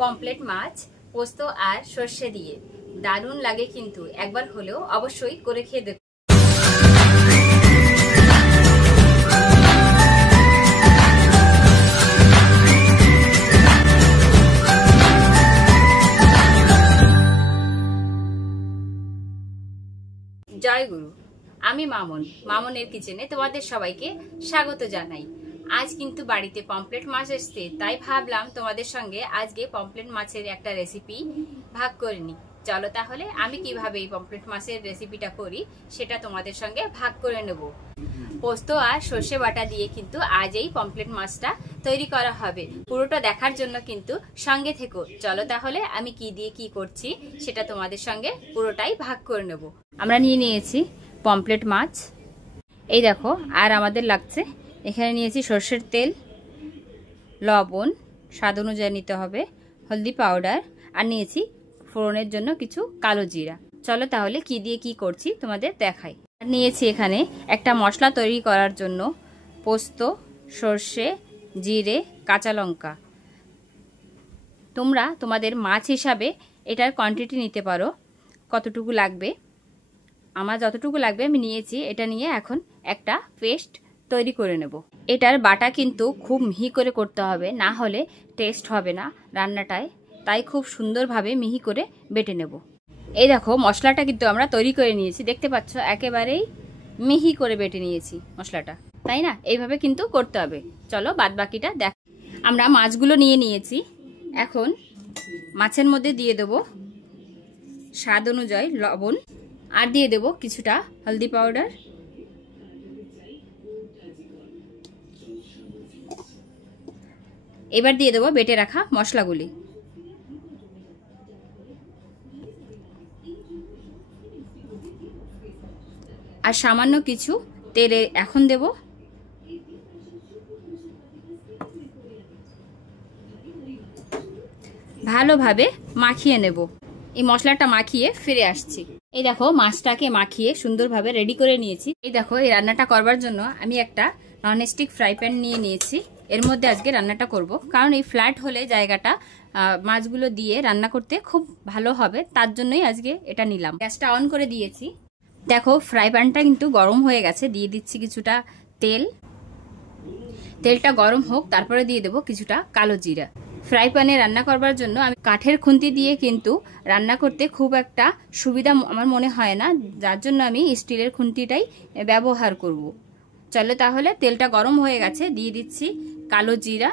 Pomfret মাছ পোস্ত আর সর্ষে দিয়ে দারুণ লাগে, কিন্তু একবার হলেও অবশ্যই করে খেয়ে দেখুন। জয় গুরু। আমি মামনের কিচেনে তোমাদের সবাইকে স্বাগত জানাই। আজ কিন্তু বাড়িতে পমফ্রেট মাছ এসছে, তাই ভাবলাম তোমাদের সঙ্গে আজকে পমফ্রেট মাছের একটা রেসিপি ভাগ করে নিই। চলো তাহলে আমি কিভাবে এই পমফ্রেট মাছের রেসিপিটা করি সেটা তোমাদের সঙ্গে ভাগ করে নেব। পোস্ত আর সর্ষে বাটা দিয়ে কিন্তু আজ এই পমফ্রেট মাছটা তৈরি করা হবে। পুরোটা দেখার জন্য কিন্তু সঙ্গে থেকো। চলো তাহলে আমি কি দিয়ে কি করছি সেটা তোমাদের সঙ্গে পুরোটাই ভাগ করে নেব। আমরা নিয়ে নিয়েছি পমফ্রেট মাছ, এই দেখো। আর আমাদের লাগছে, এখানে নিয়েছি সর্ষের তেল, লবণ স্বাদ অনুযায়ী নিতে হবে, হলদি পাউডার, আর নিয়েছি ফোড়নের জন্য কিছু কালো জিরা। চলো তাহলে কি দিয়ে কি করছি তোমাদের দেখাই। আর নিয়েছি এখানে একটা মশলা তৈরি করার জন্য পোস্ত, সর্ষে, জিরে, কাঁচা লঙ্কা। তোমরা তোমাদের মাছ হিসাবে এটার কোয়ান্টিটি নিতে পারো, কতটুকু লাগবে। আমার যতটুকু লাগবে আমি নিয়েছি। এটা নিয়ে এখন একটা পেস্ট তৈরি করে নেব। এটার বাটা কিন্তু খুব মিহি করে করতে হবে, না হলে টেস্ট হবে না রান্নাটায়। তাই খুব সুন্দরভাবে মিহি করে বেটে নেব। এই দেখো মশলাটা কিন্তু আমরা তৈরি করে নিয়েছি, দেখতে পাচ্ছ একেবারেই মিহি করে বেটে নিয়েছি মশলাটা, তাই না? এইভাবে কিন্তু করতে হবে। চলো বাদ বাকিটা দেখ। আমরা মাছগুলো নিয়ে নিয়েছি। এখন মাছের মধ্যে দিয়ে দেব স্বাদ অনুযায়ী লবণ, আর দিয়ে দেব কিছুটা হলদি পাউডার, এবার দিয়ে দেব বেটে রাখা মশলাগুলি। আর সামান্য কিছু তেলে এখন দেব। ভালোভাবে মাখিয়ে নেব। এই মশলাটা মাখিয়ে ফিরে আসছি। এই দেখো মাছটাকে মাখিয়ে সুন্দরভাবে রেডি করে নিয়েছি। এই দেখো এই রান্নাটা করবার জন্য আমি একটা ননস্টিক ফ্রাই প্যান নিয়ে নিয়েছি। এর মধ্যে আজকে রান্নাটা করব, কারণ এই ফ্ল্যাট হলে জায়গাটা মাছগুলো দিয়ে রান্না করতে খুব ভালো হবে, তার জন্যই আজকে এটা নিলাম। গ্যাসটা অন করে দিয়েছি। দেখো ফ্রাই প্যানটা কিন্তু গরম হয়ে গেছে। দিয়ে দিচ্ছি কিছুটা তেল। তেলটা গরম হোক, তারপরে দিয়ে দেবো কিছুটা কালো জিরা। ফ্রাই প্যানে রান্না করবার জন্য আমি কাঠের খুন্তি দিয়ে কিন্তু রান্না করতে খুব একটা সুবিধা আমার মনে হয় না, যার জন্য আমি স্টিলের খুন্তিটাই ব্যবহার করব। চলো তাহলে তেলটা গরম হয়ে গেছে, দিয়ে দিচ্ছি কালো জিরা।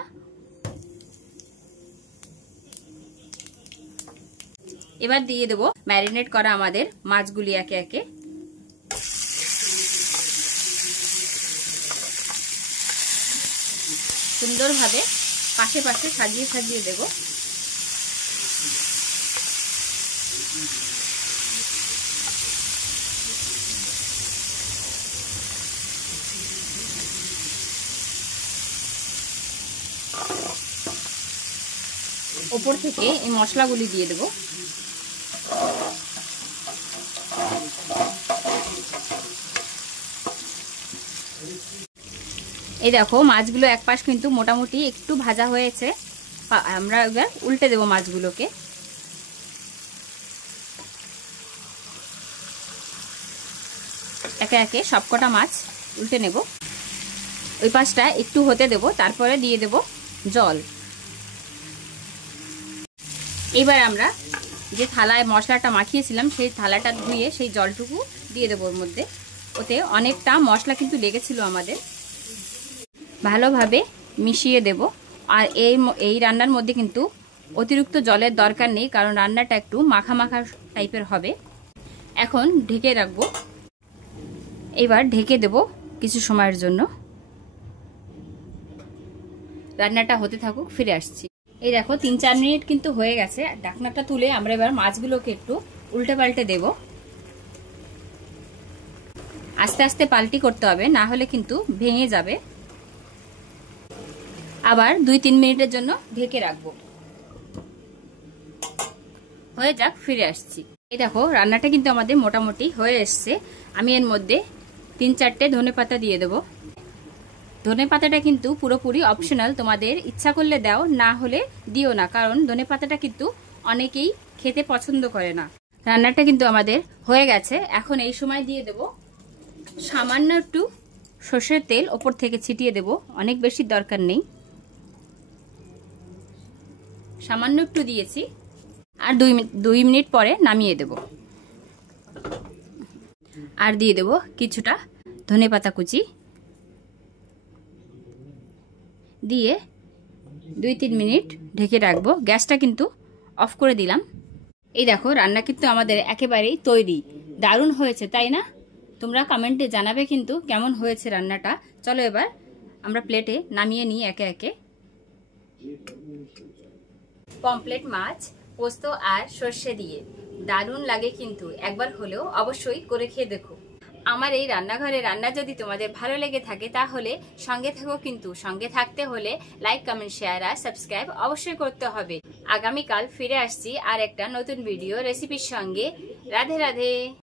এবার দিয়ে দেবো ম্যারিনেট করা আমাদের মাছগুলি একে একে। সুন্দরভাবে পাশে পাশে সাজিয়ে সাজিয়ে দেব। ওপর থেকে এই মশলাগুলি দিয়ে দেব। এই দেখো মাছগুলো এক পাশ কিন্তু মোটামুটি একটু ভাজা হয়েছে। আমরা এবার উল্টে দেব মাছগুলোকে। একে একে সবকটা মাছ উল্টে নেব। ওই পাশটা একটু হতে দেব, তারপরে দিয়ে দেব জল। এবার আমরা যে থালায় মশলাটা মাখিয়েছিলাম সেই থালাটা ধুয়ে সেই জলটুকু দিয়ে দেবো ওর মধ্যে। ওতে অনেকটা মশলা কিন্তু লেগেছিল আমাদের। ভালোভাবে মিশিয়ে দেব। আর এই রান্নার মধ্যে কিন্তু অতিরিক্ত জলের দরকার নেই, কারণ রান্নাটা একটু মাখা মাখা টাইপের হবে। এখন ঢেকে রাখবো। এবার ঢেকে দেব কিছু সময়ের জন্য। রান্নাটা হতে থাকুক, ফিরে আসছি। এই দেখো 3-4 মিনিট কিন্তু হয়ে গেছে। ঢাকনাটা তুলে আমরা এবার মাছগুলোকে একটু উল্টে পাল্টে দেব। আস্তে আস্তে পাল্টি করতে হবে, না হলে কিন্তু ভেঙে যাবে। আবার 2-3 মিনিটের জন্য ঢেকে রাখবো। হয়ে যাক, ফিরে আসছি। এই দেখো রান্নাটা কিন্তু আমাদের মোটামুটি হয়ে এসছে। আমি এর মধ্যে 3-4টে ধনেপাতা দিয়ে দেব। ধনেপাতাটা কিন্তু পুরোপুরি অপশনাল, তোমাদের ইচ্ছা করলে দাও, না হলে দিও না, কারণ ধনেপাতাটা কিন্তু অনেকেই খেতে পছন্দ করে না। রান্নাটা কিন্তু আমাদের হয়ে গেছে। এখন এই সময় দিয়ে দেব সামান্য একটু সর্ষের তেল, ওপর থেকে ছিটিয়ে দেব, অনেক বেশি দরকার নেই, সামান্য একটু দিয়েছি। আর 2 মিনিট পরে নামিয়ে দেব। আর দিয়ে দেব কিছুটা ধনেপাতা কুচি, দিয়ে 2-3 মিনিট ঢেকে রাখবো। গ্যাসটা কিন্তু অফ করে দিলাম। এই দেখো রান্না কিন্তু আমাদের একেবারেই তৈরি। দারুণ হয়েছে তাই না? তোমরা কমেন্টে জানাবে কিন্তু কেমন হয়েছে রান্নাটা। চলো এবার আমরা প্লেটে নামিয়ে নিই একে একে। পমফ্রেট মাছ পোস্ত আর সর্ষে দিয়ে দারুণ লাগে কিন্তু, একবার হলেও অবশ্যই করে খেয়ে দেখো। আমার এই রান্নাঘরে রান্না যদি তোমাদের ভালো লেগে থাকে তাহলে সঙ্গে থাকো, কিন্তু সঙ্গে থাকতে হলে লাইক, কমেন্ট, শেয়ার আর সাবস্ক্রাইব অবশ্যই করতে হবে। আগামীকাল ফিরে আসছি আর একটা নতুন ভিডিও রেসিপির সঙ্গে। রাধে রাধে।